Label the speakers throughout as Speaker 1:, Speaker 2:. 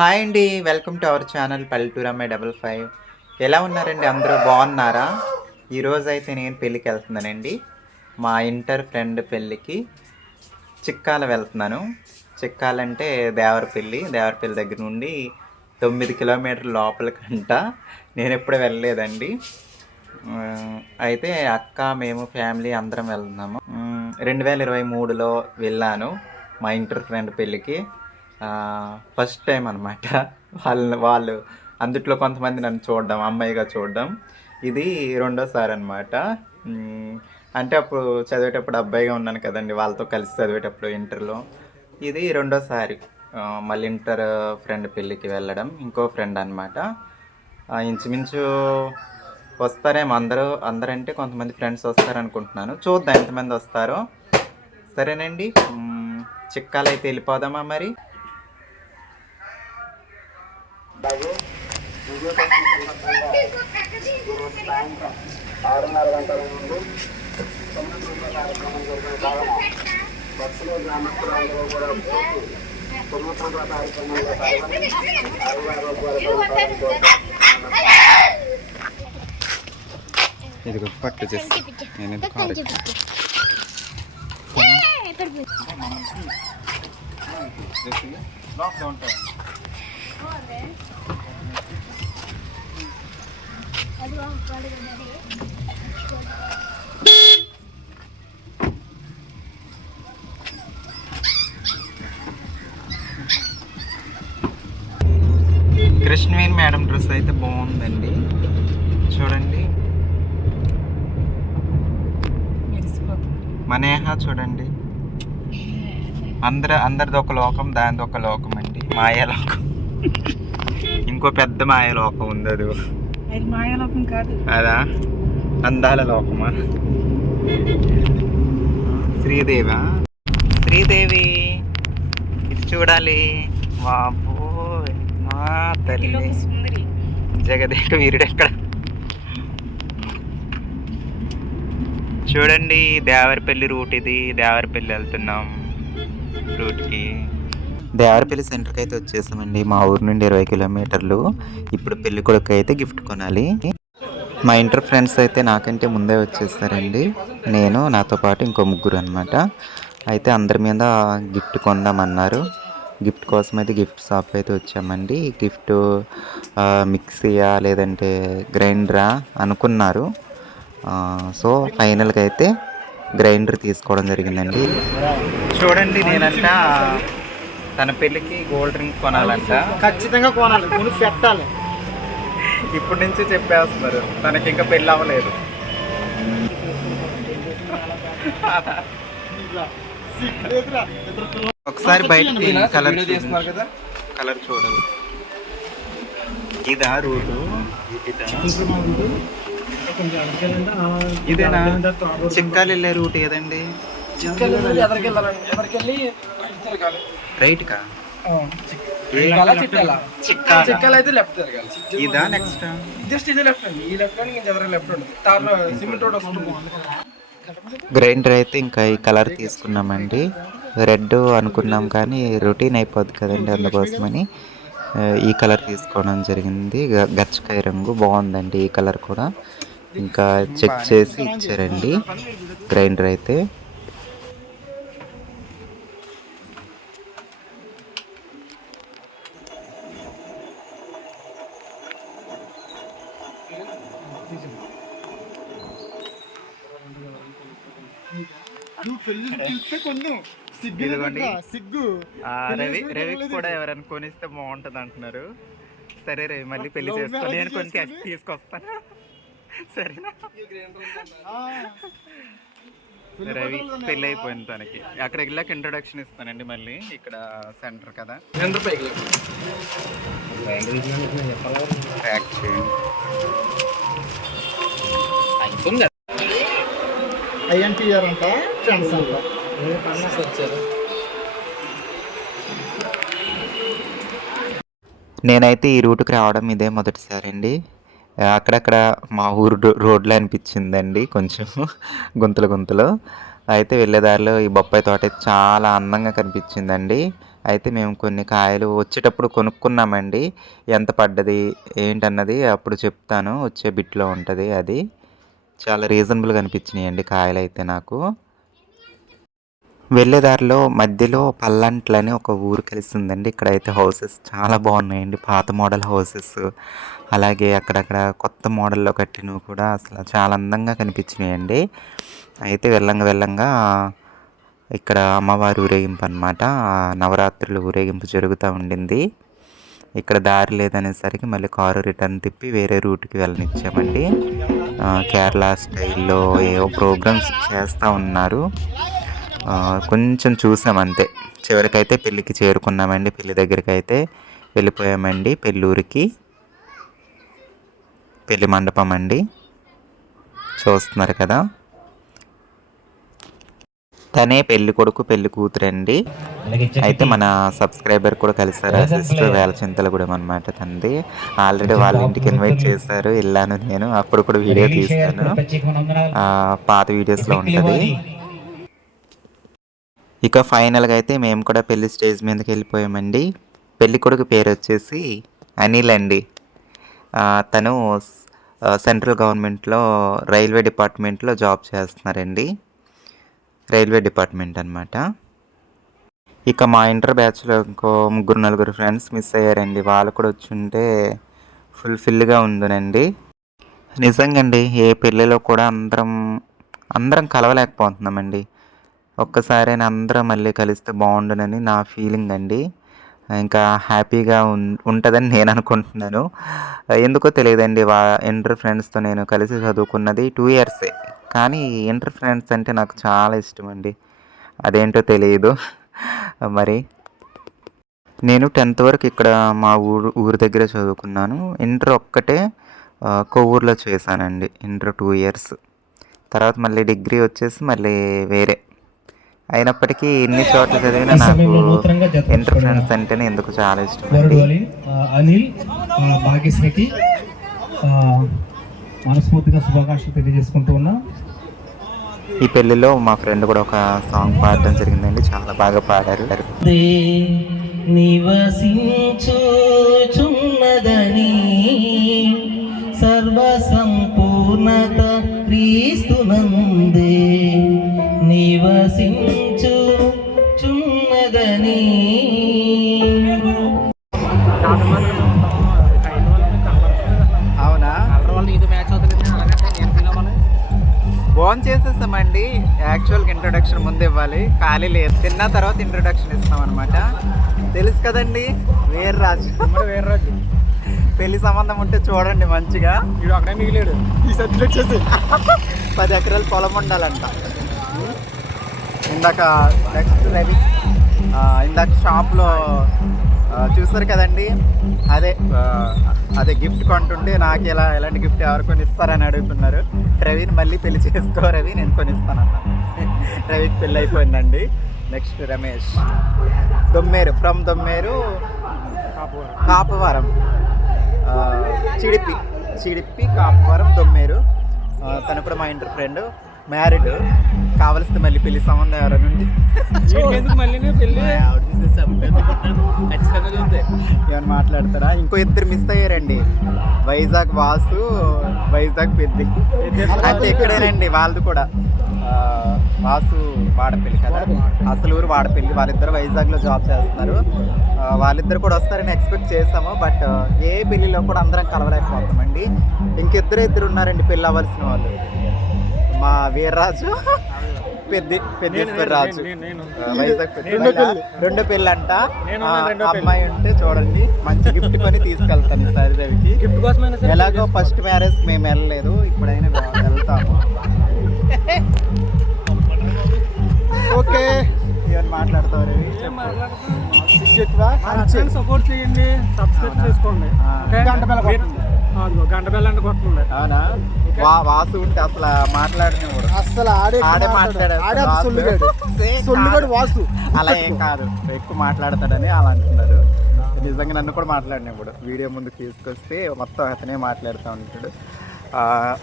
Speaker 1: Hi అండి welcome to our channel Palleturammayi double five. ఎలా ఉన్నారండి? అందరూ బాగున్నారా? ఈరోజు అయితే నేను పెళ్ళికి వెళ్తున్నానండి. మా ఇంటర్ ఫ్రెండ్ పెళ్ళికి చిక్కాల వెళ్తున్నాను. చిక్కాలంటే దేవరపల్లి దేవరపల్లి దగ్గర నుండి తొమ్మిది కిలోమీటర్ల లోపలికంట. నేను ఎప్పుడు వెళ్ళలేదండి. అయితే అక్క మేము ఫ్యామిలీ అందరం వెళ్తున్నాము. రెండు వేల ఇరవై మూడులో వెళ్ళాను మా ఇంటర్ ఫ్రెండ్ పెళ్ళికి. ఫస్ట్ టైం అనమాట వాళ్ళు వాళ్ళు అందుట్లో కొంతమంది నన్ను చూడడం అమ్మాయిగా చూడడం. ఇది రెండోసారి అనమాట అంటే అప్పుడు చదివేటప్పుడు అబ్బాయిగా ఉన్నాను కదండి వాళ్ళతో కలిసి చదివేటప్పుడు ఇంటర్లో. ఇది రెండోసారి. మళ్ళీ ఇంటర్ ఫ్రెండ్ పెళ్ళికి వెళ్ళడం ఇంకో ఫ్రెండ్ అనమాట ఇంచుమించు వస్తారేమో అందరూ అందరంటే కొంతమంది ఫ్రెండ్స్ వస్తారనుకుంటున్నాను. చూద్దాం ఎంతమంది వస్తారో. సరేనండి. చిక్కాలైతే వెళ్ళిపోదామా మరి?
Speaker 2: ఆరున్నర గంటల నుండి తొమ్మిది గంటల కార్యక్రమం జరిగిన కావున భక్తులు గ్రామస్తులందరూ కూడా వచ్చి తొమ్మిది గంటల కార్యక్రమంలో పాల్గొని ఆరోగ్యాలు
Speaker 1: ఇదిగో పట్టు చేసి నేను ఇది కారు లోపల ఉంటాయి కృష్ణవేణి మేడం డ్రెస్ అయితే బాగుందండి. చూడండి. మనేహ చూడండి. అందరు అందరిది ఒక లోకం దానిది ఒక లోకం అండి. మాయాలోకం ఇంకో పెద్ద మాయలోకం ఉంది అది.
Speaker 3: అది మాయాలోకం కాదు.
Speaker 1: అదా? అందాల లోకమా? శ్రీదేవా? శ్రీదేవి ఇది చూడాలి. బాబో మా తల్లి. జగదేక వీరుడు ఎక్కడ చూడండి దేవరపల్లి రూట్ ఇది. దేవరపల్లి వెళ్తున్నాం రూట్కి. దేవరపల్లి సెంటర్కి అయితే వచ్చేసామండి. మా ఊరు నుండి ఇరవై కిలోమీటర్లు. ఇప్పుడు పెళ్ళి కొడుకు అయితే గిఫ్ట్ కొనాలి. మా ఇంటర్ ఫ్రెండ్స్ అయితే నాకంటే ముందే వచ్చేసారండి. నేను నాతో పాటు ఇంకో ముగ్గురు అనమాట అయితే అందరి మీద గిఫ్ట్ కొందామన్నారు. గిఫ్ట్ కోసం అయితే గిఫ్ట్ షాప్ అయితే వచ్చామండి. గిఫ్ట్ మిక్సీయా లేదంటే గ్రైండరా అనుకున్నారు. సో ఫైనల్గా అయితే గ్రైండర్ తీసుకోవడం జరిగిందండి. చూడండి నేనంట తన పెళ్ళికి గోల్డ్ రింగ్ కొనాలంట.
Speaker 2: ఖచ్చితంగా కొనాలి. కొని పెట్టాలి.
Speaker 1: ఇప్పటి నుంచి చెప్పేస్తున్నారు. తనకి ఇంకా పెళ్ళి అవ్వలేదు. ఒకసారి బయటకి కలర్
Speaker 2: కదా.
Speaker 1: కలర్ చూడాలి ఇదా రూటు. ఇదా. ఇదేనా? చిక్కాలు వెళ్ళే రూట్. ఏదండి
Speaker 2: ఎదరికెళ్ళాలండి ఎదరికెళ్ళి తిరగాలి.
Speaker 1: రైట్ కా
Speaker 2: చిక్కాల అయితే లెఫ్ట్ తిరగాలి
Speaker 1: ఇదా నెక్స్ట్
Speaker 2: జస్ట్ ఇది లెఫ్ట్ అండి. ఈ లెఫ్ట్ అండి ఇంకా ఎదర లెఫ్ట్ ఉంటుంది తార్లో సిమెంట్ రోడ్ వస్తుంది
Speaker 1: గ్రైండర్ అయితే ఇంకా ఈ కలర్ తీసుకున్నామండి. రెడ్ అనుకున్నాం కానీ రొటీన్ అయిపోద్ది కదండి అందుకోసమని ఈ కలర్ తీసుకోవడం జరిగింది. గచ్చకాయ రంగు బాగుందండి ఈ కలర్ కూడా. ఇంకా చెక్ చేసి ఇచ్చారండి. గ్రైండర్ అయితే ఇదిగోండి.
Speaker 2: సిగ్గు.
Speaker 1: రవి రవికి కూడా ఎవరైనా కొనిస్తే బాగుంటుంది అంటున్నారు. సరే రవి మళ్ళీ పెళ్ళి చేసుకొని నేను కొని తీసుకొస్తాను. సరేనా? రవి పెళ్ళి అయిపోయింది తనకి. అక్కడికి వెళ్ళాక ఇంట్రొడక్షన్ ఇస్తానండి మళ్ళీ. ఇక్కడ సెంటర్ కదా.
Speaker 2: రెండు
Speaker 1: చేయండి.
Speaker 2: ఐఎన్టీఆర్ అంట ఫ్రెండ్స్ అంట
Speaker 1: నేనైతే ఈ రూట్కి రావడం ఇదే మొదటిసారి అండి. అక్కడక్కడ మా ఊరు రో- రోడ్లు అనిపించిందండి కొంచెం గుంతలు గుంతలు. అయితే వెళ్ళేదారిలో ఈ బొప్పాయి తోట చాలా అందంగా కనిపించిందండి.
Speaker 4: అయితే మేము కొన్ని కాయలు వచ్చేటప్పుడు కొనుక్కున్నామండి. ఎంత పడ్డది ఏంటన్నది అప్పుడు చెప్తాను. వచ్చే బిట్లో ఉంటుంది అది. చాలా రీజనబుల్గా అనిపించినాయండి కాయలు అయితే నాకు. వెళ్ళేదారిలో మధ్యలో పల్లంట్లని ఒక ఊరు కలిసిందండి. ఇక్కడైతే హౌసెస్ చాలా బాగున్నాయండి. పాత మోడల్ హౌసెస్. అలాగే అక్కడక్కడ కొత్త మోడల్లో కట్టినవి కూడా అసలు చాలా అందంగా కనిపించినాయండి. అయితే వెళ్ళంగా వెళ్ళంగా ఇక్కడ అమ్మవారి ఊరేగింపు అనమాట నవరాత్రులు ఊరేగింపు జరుగుతూ ఉండింది. ఇక్కడ దారి లేదనేసరికి మళ్ళీ కారు రిటర్న్ తిప్పి వేరే రూట్కి వెళ్ళనిచ్చామండి. కేరళ స్టైల్లో ఏవో ప్రోగ్రామ్స్ చేస్తూ ఉన్నారు. కొంచెం చూసాం అంతే. చివరికైతే పెళ్ళికి చేరుకున్నామండి. పెళ్ళి దగ్గరికి అయితే వెళ్ళిపోయామండి. పెళ్ళూరికి పెళ్ళి మండపం అండి. చూస్తున్నారు కదా. తనే పెళ్ళి కొడుకు పెళ్ళి కూతురండి. అయితే మన సబ్స్క్రైబర్ కూడా కలిసారు? సిస్టర్ వేల చింతలగూడెం అనమాట తంది ఆల్రెడీ వాళ్ళ ఇంటికి ఇన్వైట్ చేశారు. వెళ్ళాను నేను. అప్పుడు కూడా వీడియో తీస్తాను పాత వీడియోస్లో ఉంటుంది. ఇక ఫైనల్గా అయితే మేము కూడా పెళ్ళి స్టేజ్ మీదకి వెళ్ళిపోయామండి. పెళ్ళి కొడుకు పేరు వచ్చేసి అనిల్ అండి. తను సెంట్రల్ గవర్నమెంట్లో రైల్వే డిపార్ట్మెంట్లో జాబ్ చేస్తున్నారండి. రైల్వే డిపార్ట్మెంట్ అనమాట ఇక మా ఇంటర్ బ్యాచ్లో ఇంకో ముగ్గురు నలుగురు ఫ్రెండ్స్ మిస్ అయ్యారండి. వాళ్ళు కూడా వచ్చి ఉంటే ఫుల్ఫిల్గా ఉందనండి. నిజంగా అండి ఏ పెళ్ళిలో కూడా అందరం అందరం కలవలేకపోతున్నామండి. ఒక్కసారైనా అందరం మళ్ళీ కలిస్తే బాగుండునని నా ఫీలింగ్ అండి. ఇంకా హ్యాపీగా ఉం ఉంటుందని నేను అనుకుంటున్నాను. ఎందుకో తెలియదండి వా ఇంటర్ ఫ్రెండ్స్తో నేను కలిసి చదువుకున్నది టూ ఇయర్సే. కానీ ఇంటర్ ఫ్రెండ్స్ అంటే నాకు చాలా ఇష్టం అండి. అదేంటో తెలియదు. మరి నేను టెన్త్ వరకు ఇక్కడ మా ఊరు ఊరి దగ్గర చదువుకున్నాను. ఇంటర్ ఒక్కటే కొవ్వూరులో చేశానండి. Inter two years. తర్వాత మళ్ళీ డిగ్రీ వచ్చేసి మళ్ళీ వేరే. అయినప్పటికీ ఇన్ని చోట్ల చదివినా నాకు ఇంటర్ ఫ్రెండ్స్ అంటేనే ఎందుకు చాలా ఇష్టం
Speaker 5: అనిల్ భాగ్యశ్రీకి మనస్ఫూర్తిగా శుభాకాంక్షలు తెలియజేసుకుంటూ ఉన్నా.
Speaker 4: ఈ పెళ్ళిలో మా ఫ్రెండ్ కూడా ఒక సాంగ్ పాడడం జరిగిందండి. చాలా బాగా పాడారు.
Speaker 6: నివసించుచున్నదని సర్వసంపూర్ణత క్రీస్తునందే. నివసించుచున్నదని
Speaker 4: అవునా? ఫోన్ చేసేస్తామండి. యాక్చువల్గా ఇంట్రొడక్షన్ ముందు ఇవ్వాలి. ఖాళీ లేదు. తిన్న తర్వాత ఇంట్రొడక్షన్ ఇస్తాం అనమాట తెలుసు కదండి? వీర్రాజు.
Speaker 5: వీర్రాజు.
Speaker 4: పెళ్ళి సంబంధం ఉంటే చూడండి మంచిగా.
Speaker 5: వీడు అక్కడే మిగిలాడు. ఈ సబ్జెక్ట్ వచ్చేసి
Speaker 4: పది ఎకరాల పొలం ఉండాలంట. ఇందాక నెక్స్ట్ రవి ఇందాక షాప్లో చూసారు కదండి? అదే అదే గిఫ్ట్ కొంటుంటే నాకు ఎలా ఎలాంటి గిఫ్ట్ ఎవరు కొని ఇస్తారని అడుగుతున్నారు. రవిని మళ్ళీ పెళ్ళి చేసుకో రవి నేను కొని ఇస్తానన్న రవికి పెళ్ళి అయిపోయిందండి. నెక్స్ట్ రమేష్. దొమ్మేరు ఫ్రమ్ దొమ్మేరు కాపవరం. చిడిపి చిడిపి కాపవరం దొమ్మేరు. తను కూడా మా ఇంటర్ ఫ్రెండ్ మ్యారీడ్. కావలిస్తే మళ్ళీ పెళ్ళి సంబంధం ఎవరైనా ఉండి?
Speaker 5: ఎందుకు మళ్ళీ పెళ్ళి ఖచ్చితంగా చూద్దే.
Speaker 4: ఏమైనా మాట్లాడతారా? ఇంకో ఇద్దరు మిస్ అయ్యారండి. వైజాగ్ వాసు వైజాగ్ పెద్ది. అంటే ఇక్కడేనండి వాళ్ళది కూడా. వాసు వాడపల్లి కదా? అసలు ఊరు వాడపల్లి. వాళ్ళిద్దరు వైజాగ్లో జాబ్ చేస్తున్నారు వాళ్ళిద్దరు కూడా వస్తారని ఎక్స్పెక్ట్ చేసాము బట్ ఏ పెళ్ళిలో కూడా అందరం కలవలేకపోతామండి ఇంకిద్దరు ఇద్దరు ఉన్నారండి పెళ్ళి అవ్వాల్సిన వాళ్ళు. మా వీర్రాజు. పెద్ది పెద్దేశ్వర రాజు వైజాగ్ పెద్ది.
Speaker 5: రెండో
Speaker 4: పెళ్ళి. అంట. అమ్మాయి ఉంటే చూడండి మంచి గిఫ్ట్ కొని తీసుకెళ్తాను ఈసారి రవికి
Speaker 5: గిఫ్ట్ సరే
Speaker 4: ఎలాగో ఫస్ట్ మ్యారేజ్ మేము వెళ్ళలేదు ఇప్పుడైనా వెళ్తాము.
Speaker 5: ఓకే.
Speaker 4: మాట్లాడతావు
Speaker 5: సపోర్ట్ చేయండి సబ్స్క్రైబ్ చేసుకోండి. కొట్టండి
Speaker 4: అవునా? వాసు ఉంటే అసలు మాట్లాడినప్పుడు
Speaker 5: అసలు ఆడే
Speaker 4: ఆడే మాట్లాడాడు
Speaker 5: సొల్లుగాడు
Speaker 4: వాసు.
Speaker 5: సొల్లుగాడు. వాసు.
Speaker 4: అలా ఏం కాదు. ఎక్కువ మాట్లాడతాడని అలా అంటున్నారు నిజంగా నన్ను కూడా మాట్లాడినప్పుడు వీడియో ముందుకు తీసుకొస్తే మొత్తం అతనే మాట్లాడుతూ ఉంటాడు.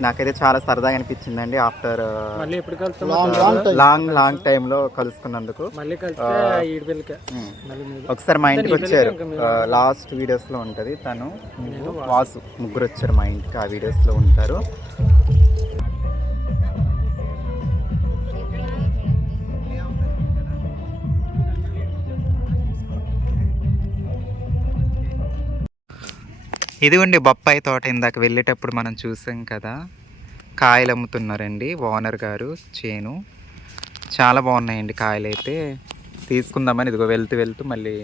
Speaker 1: నాకైతే చాలా సరదాగా అనిపించిందండి ఆఫ్టర్
Speaker 5: మళ్ళీ ఎప్పుడు కలుస్తాం
Speaker 1: లాంగ్ లాంగ్ టైంలో కలుసుకున్నందుకు.
Speaker 5: మళ్ళీ కలిస్తే ఈడి పిల్లకే
Speaker 1: ఉమ్.
Speaker 5: మళ్ళీ మీరు.
Speaker 1: ఒకసారి మా ఇంటికి వచ్చారు. లాస్ట్ వీడియోస్లో ఉంటుంది తను వాసు. ముగ్గురు వచ్చారు మా ఇంటికి ఆ వీడియోస్లో ఉంటారు. ఇదిగోండి బొప్పాయి తోట ఇందాక వెళ్ళేటప్పుడు మనం చూసాం కదా. కాయలు అమ్ముతున్నారండి ఓనర్ గారు చేను. చాలా బాగున్నాయండి కాయలు అయితే తీసుకుందామని ఇదిగో వెళ్తూ వెళ్తూ మళ్ళీ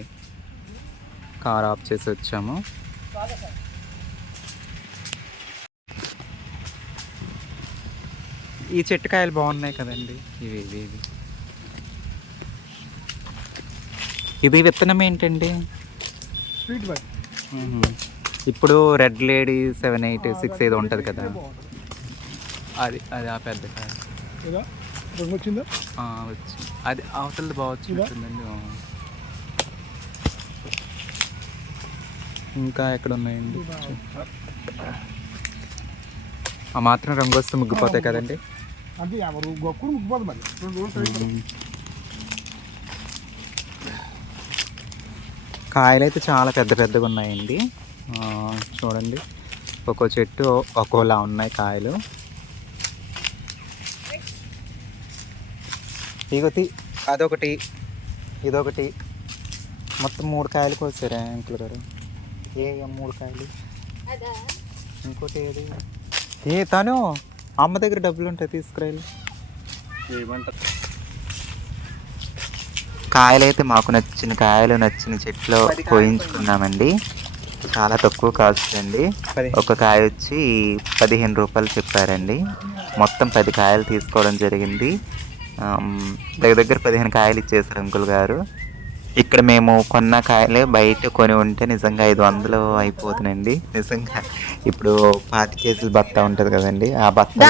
Speaker 1: కార్ ఆఫ్ చేసి వచ్చాము. ఈ చెట్టు కాయలు బాగున్నాయి కదండి. ఇవి ఇవి ఇవి. ఇది విత్తనం ఏంటండి?
Speaker 5: స్వీట్.
Speaker 1: ఇప్పుడు red lady seven eight six ఏదో ఉంటుంది కదా. అది అది ఆ పెద్ద
Speaker 5: వచ్చిందా
Speaker 1: వచ్చి. అది అవతలది బాగా వచ్చినట్టుందండి ఆ. ఇంకా ఎక్కడ ఉన్నాయండి ఆ మాత్రం రంగు వస్తే ముగ్గిపోతాయి కదండి.
Speaker 5: అంటే ముగ్గిపోదు మరి.
Speaker 1: కాయలు అయితే చాలా పెద్ద పెద్దగా ఉన్నాయండి చూడండి. ఒక్కో చెట్టు ఒక్కోలా ఉన్నాయి కాయలు. ఇగోతి అదొకటి ఇదొకటి. మొత్తం మూడు కాయలు కోసారా అంకుల్ గారు. ఏ మూడు కాయలు? ఇంకోటి ఏది? ఏ తను? అమ్మ దగ్గర డబ్బులు ఉంటాయి తీసుకురాలి కాయలు అయితే మాకు నచ్చిన కాయలు నచ్చిన చెట్లు కోయించుకున్నామండి. చాలా తక్కువ కాస్ట్ అండి. ఒక కాయ వచ్చి పదిహేను రూపాయలు చెప్పారండి. మొత్తం పది కాయలు తీసుకోవడం జరిగింది. దగ్గర దగ్గర పదిహేను కాయలు ఇచ్చేసారు అంకుల్ గారు. ఇక్కడ మేము కొన్న కాయలే బయట కొని ఉంటే నిజంగా ఐదు వందలు అయిపోతున్నాయండి నిజంగా ఇప్పుడు పాతి కేజీల బత్త ఉంటుంది కదండి. ఆ బత్త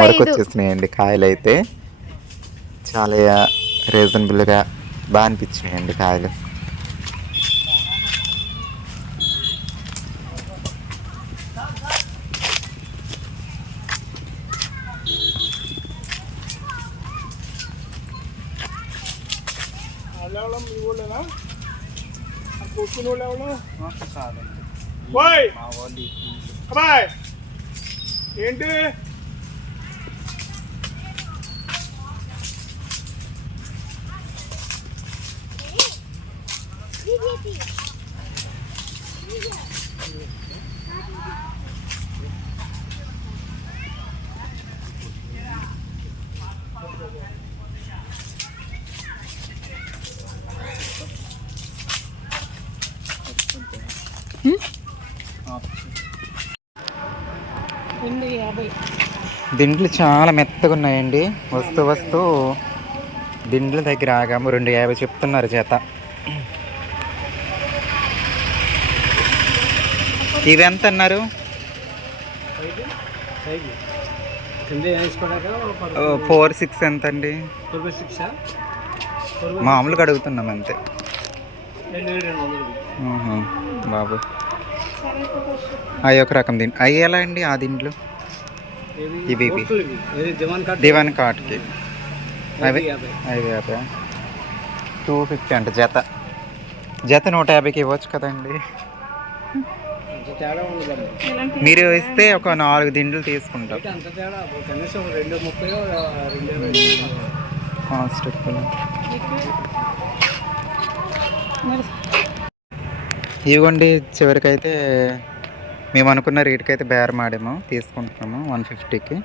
Speaker 1: వరకు వచ్చేసినాయండి కాయలు అయితే చాలా రీజనబుల్గా బాగా అనిపించినాయండి కాయలు.
Speaker 5: ఎవరో మీ ఊళ్ళోనా కొట్టుకుని వాళ్ళు ఎవరో? ఓయ్! అబ్బాయ్! ఏంటి?
Speaker 3: రెండు యాభై
Speaker 1: దిండ్లు చాలా మెత్తగా ఉన్నాయండి. వస్తూ వస్తూ దిండ్ల దగ్గర ఆగాము. రెండు యాభై చెప్తున్నారు చేత. ఇవి ఎంత అన్నారు ఫోర్ సిక్స్ ఎంత అండి మామూలుగా అడుగుతున్నాం అంతే
Speaker 5: రెండు రెండు వందలు
Speaker 1: ఆహా, బాబు. అవి ఒక రకం దీని అవి ఎలా అండి ఆ దిండ్లు ఇవి
Speaker 5: దివాన్
Speaker 1: కాట్కి. అవి ఐదు యాభై. టూ ఫిఫ్టీ అంట జత. జత నూట యాభైకి ఇవ్వచ్చు కదండి. మీరు ఇస్తే ఒక నాలుగు దిండ్లు తీసుకుంటాం. కాస్ట్ ఎక్కువ. ఇదిగోండి చివరికైతే మేము అనుకున్న రేట్కి అయితే బేరం ఆడాము. తీసుకుంటున్నాము వన్ ఫిఫ్టీకి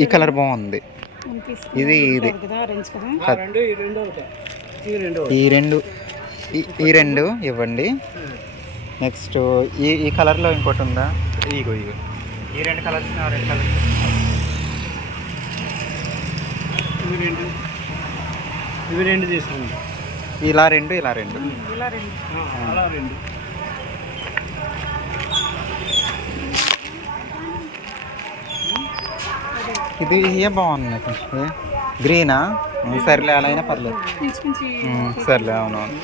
Speaker 1: ఈ కలర్ బాగుంది. ఇది ఇది
Speaker 3: కదా ఆరెంజ్ కదా?
Speaker 5: ఆ రెండు ఈ రెండు ఒకటే. ఈ రెండు ఒకటి.
Speaker 1: ఈ రెండు ఈ- ఈ రెండు ఇవ్వండి. నెక్స్ట్ ఈ ఈ కలర్లో ఇంకోటి ఉందా? ఇగో ఇగో. ఈ రెండు కలర్స్ రెండు కలర్స్
Speaker 5: ఇవి రెండు. ఇవి రెండు తీసుకోండి
Speaker 1: ఇలా రెండు ఇలా రెండు.
Speaker 3: ఇలా రెండు.
Speaker 5: ఆ, అలా రెండు.
Speaker 1: ఇది ఇవే బాగున్నాయి కొంచెం? గ్రీనా? సర్లే అలా అయినా పర్లేదు. సర్లే అవునవును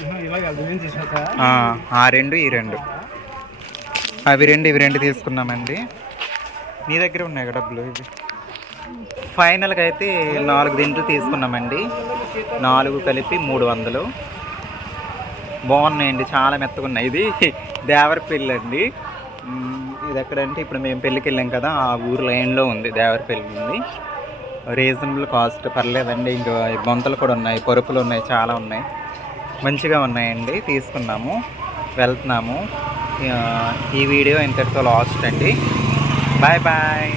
Speaker 1: ఆ, ఆ రెండు ఈ రెండు. అవి రెండు ఇవి రెండు తీసుకున్నామండి. నీ దగ్గర ఉన్నాయి కదా డబ్బులు ఇవి? ఫైనల్గా అయితే నాలుగు దింట్లు తీసుకున్నామండి. నాలుగు కలిపి మూడు వందలు. బాగున్నాయండి చాలా మెత్తగా ఉన్నాయి ఇది దేవరపల్లి అండి. ఇది ఎక్కడంటే ఇప్పుడు మేము పెళ్ళికి వెళ్ళాం కదా ఆ ఊరు లైన్లో ఉంది దేవరపల్లి ఉంది. రీజనబుల్ కాస్ట్ పర్లేదండి ఇంకా బొంతలు కూడా ఉన్నాయి పరుపులు ఉన్నాయి చాలా ఉన్నాయి. మంచిగా ఉన్నాయండి తీసుకున్నాము వెళ్తున్నాము. ఈ వీడియో ఇంతటితో లాస్ట్ అండి. Bye bye